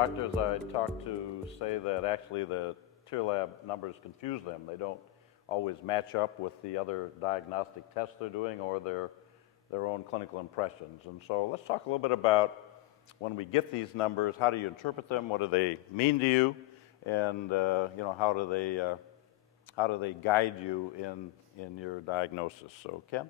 doctors I talk to say that actually the TearLab numbers confuse them. They don't always match up with the other diagnostic tests they're doing or their own clinical impressions. And so let's talk a little bit about when we get these numbers, how do you interpret them? What do they mean to you? And you know, how do they guide you in your diagnosis? So Ken?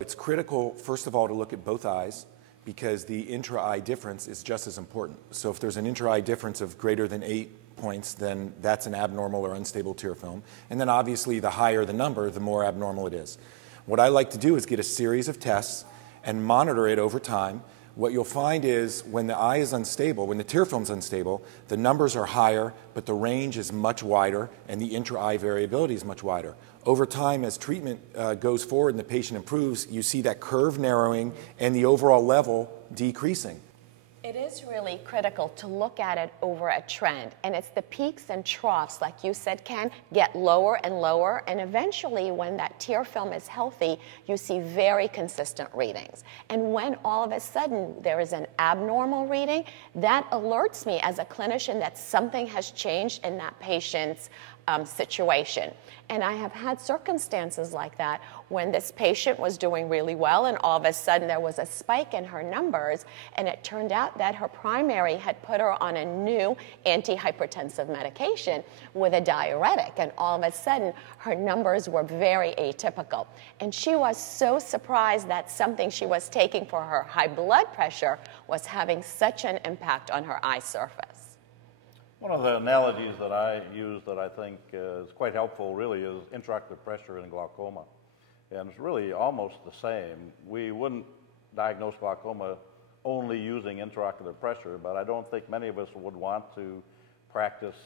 It's critical, first of all, to look at both eyes because the IntraI difference is just as important. So if there's an IntraI difference of greater than 8 points, then that's an abnormal or unstable tear film. And then obviously the higher the number, the more abnormal it is. What I like to do is get a series of tests and monitor it over time. What you'll find is when the eye is unstable, when the tear film's unstable, the numbers are higher, but the range is much wider and the intra-eye variability is much wider. Over time, as treatment goes forward and the patient improves, you see that curve narrowing and the overall level decreasing. It is really critical to look at it over a trend, and it's the peaks and troughs, like you said, Ken, get lower and lower, and eventually when that tear film is healthy, you see very consistent readings. And when all of a sudden there is an abnormal reading, that alerts me as a clinician that something has changed in that patient's situation. And I have had circumstances like that when this patient was doing really well and all of a sudden there was a spike in her numbers, and it turned out that her primary had put her on a new antihypertensive medication with a diuretic, and all of a sudden her numbers were very atypical. And she was so surprised that something she was taking for her high blood pressure was having such an impact on her eye surface. One of the analogies that I use that I think is quite helpful really is intraocular pressure in glaucoma. And it's really almost the same. We wouldn't diagnose glaucoma only using intraocular pressure, but I don't think many of us would want to practice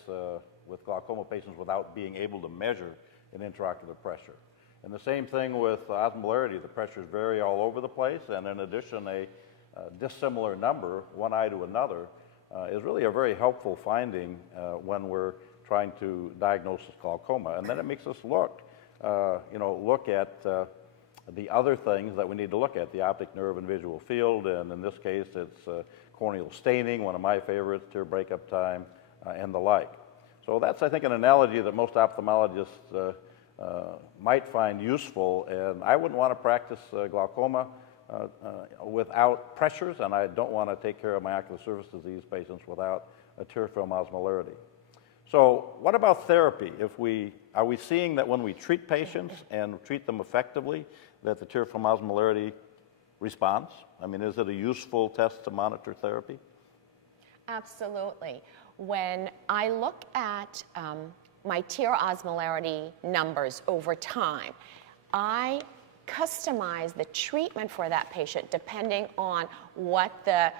with glaucoma patients without being able to measure an intraocular pressure. And the same thing with osmolarity. The pressures vary all over the place, and in addition, a dissimilar number, one eye to another, is really a very helpful finding when we're trying to diagnose glaucoma. And then it makes us look at the other things that we need to look at, the optic nerve and visual field, and in this case it's corneal staining, one of my favorites, tear breakup time, and the like. So that's, I think, an analogy that most ophthalmologists might find useful, and I wouldn't want to practice glaucoma without pressures, and I don't want to take care of my ocular surface disease patients without a tear film osmolarity. So what about therapy? Are we seeing that when we treat patients and treat them effectively that the tear film osmolarity responds? I mean, is it a useful test to monitor therapy? Absolutely. When I look at my tear osmolarity numbers over time, I customize the treatment for that patient depending on what the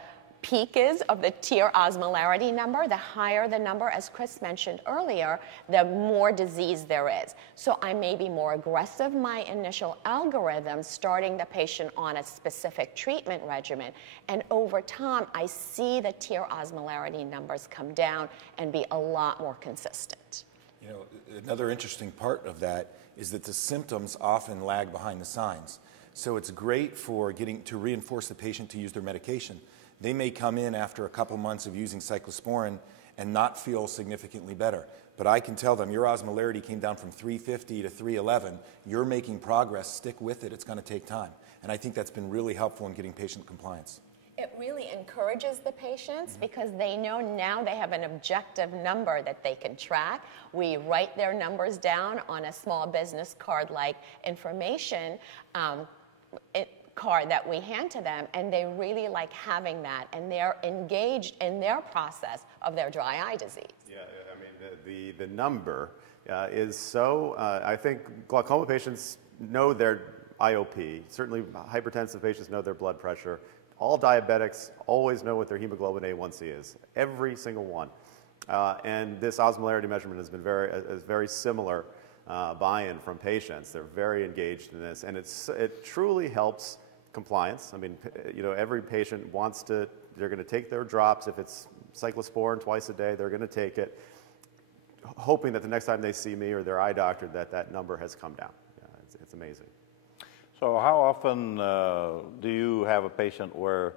peak is of the tear osmolarity number. The higher the number, as Chris mentioned earlier, the more disease there is. So I may be more aggressive my initial algorithm, starting the patient on a specific treatment regimen, and over time I see the tear osmolarity numbers come down and be a lot more consistent. You know, another interesting part of that is that the symptoms often lag behind the signs. So it's great for getting to reinforce the patient to use their medication. They may come in after a couple months of using cyclosporin and not feel significantly better. But I can tell them, your osmolarity came down from 350 to 311. You're making progress. Stick with it. It's going to take time. And I think that's been really helpful in getting patient compliance. It really encourages the patients because they know now they have an objective number that they can track. We write their numbers down on a small business card-like information card that we hand to them, and they really like having that, and they're engaged in their process of their dry eye disease. Yeah, I mean, the number is so, I think glaucoma patients know their IOP. Certainly hypertensive patients know their blood pressure. All diabetics always know what their hemoglobin A1C is, every single one. And this osmolarity measurement has been very similar buy-in from patients. They're very engaged in this, and it truly helps compliance. I mean, you know, every patient wants to, they're going to take their drops. If it's cyclosporin twice a day, they're going to take it, hoping that the next time they see me or their eye doctor that number has come down. Yeah, it's amazing. So how often do you have a patient where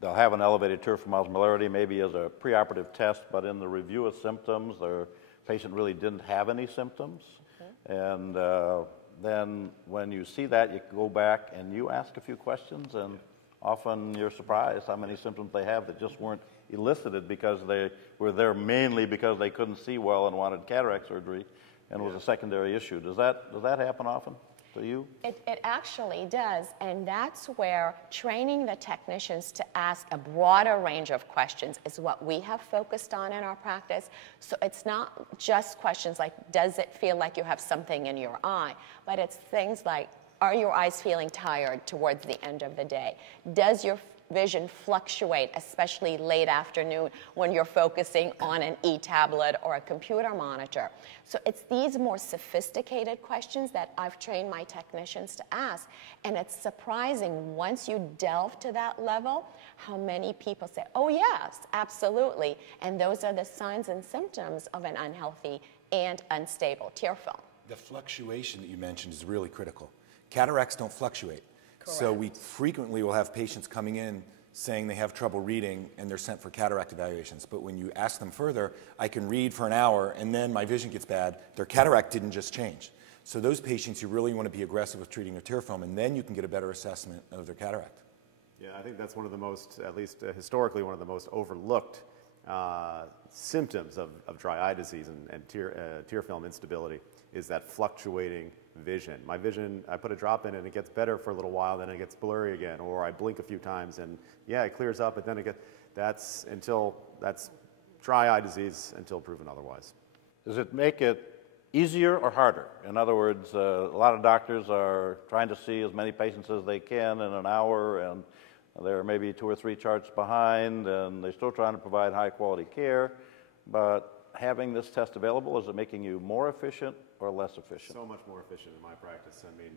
they'll have an elevated tear film osmolarity maybe as a preoperative test, but in the review of symptoms, the patient really didn't have any symptoms. And then when you see that, you go back and you ask a few questions, and often you're surprised how many symptoms they have that just weren't elicited because they were there mainly because they couldn't see well and wanted cataract surgery and was a secondary issue. Does that happen often to you? It actually does, and that's where training the technicians to ask a broader range of questions is what we have focused on in our practice. So it's not just questions like, does it feel like you have something in your eye? But it's things like, are your eyes feeling tired towards the end of the day? Does your vision fluctuate, especially late afternoon when you're focusing on an e-tablet or a computer monitor? So it's these more sophisticated questions that I've trained my technicians to ask, and it's surprising once you delve to that level how many people say, oh yes, absolutely, and those are the signs and symptoms of an unhealthy and unstable tear film. The fluctuation that you mentioned is really critical. Cataracts don't fluctuate. Correct. So we frequently will have patients coming in saying they have trouble reading and they're sent for cataract evaluations. But when you ask them further, I can read for an hour and then my vision gets bad. Their cataract didn't just change. So those patients, you really want to be aggressive with treating their tear film, and then you can get a better assessment of their cataract. Yeah, I think that's one of the most, at least historically, one of the most overlooked symptoms of dry eye disease and tear film instability is that fluctuating vision. My vision, I put a drop in and it gets better for a little while, then it gets blurry again, or I blink a few times and yeah, it clears up, but then it gets, that's dry eye disease until proven otherwise. Does it make it easier or harder? In other words, a lot of doctors are trying to see as many patients as they can in an hour, and they're maybe 2 or 3 charts behind, and they're still trying to provide high quality care, but having this test available, is it making you more efficient or less efficient? So much more efficient in my practice. I mean,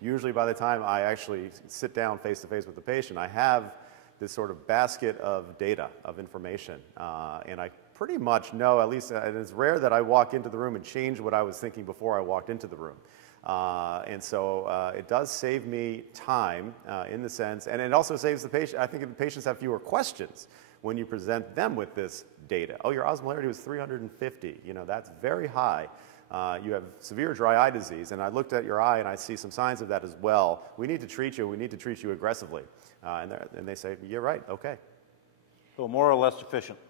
usually by the time I actually sit down face to face with the patient, I have this sort of basket of data, of information, and I pretty much know, at least, and it's rare that I walk into the room and change what I was thinking before I walked into the room. And so it does save me time in the sense, and it also saves the patient. I think the patients have fewer questions when you present them with this data. Oh, your osmolarity was 350. You know, that's very high. You have severe dry eye disease, and I looked at your eye and I see some signs of that as well. We need to treat you. We need to treat you aggressively. And they say, you're right, okay. So more or less efficient.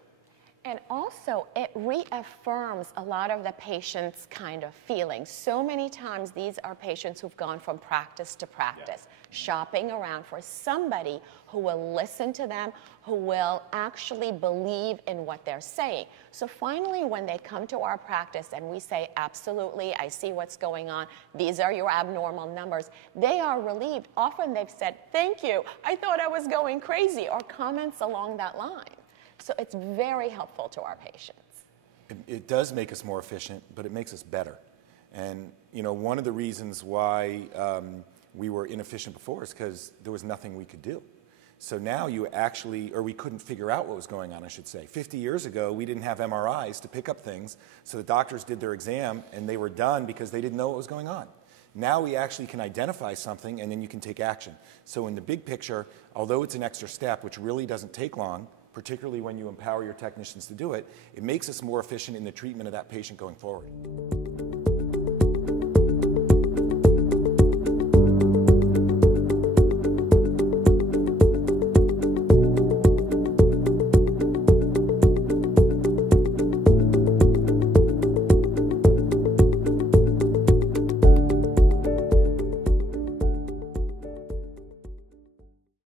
And also, it reaffirms a lot of the patient's kind of feelings. So many times, these are patients who've gone from practice to practice, shopping around for somebody who will listen to them, who will actually believe in what they're saying. So finally, when they come to our practice and we say, absolutely, I see what's going on, these are your abnormal numbers, they are relieved. Often they've said, thank you, I thought I was going crazy, or comments along that line. So it's very helpful to our patients. It does make us more efficient, but it makes us better. And you know, one of the reasons why we were inefficient before is because there was nothing we could do. So now you actually, or we couldn't figure out what was going on, I should say. 50 years ago, we didn't have MRIs to pick up things, so the doctors did their exam and they were done because they didn't know what was going on. Now we actually can identify something and then you can take action. So in the big picture, although it's an extra step, which really doesn't take long, particularly when you empower your technicians to do it, it makes us more efficient in the treatment of that patient going forward.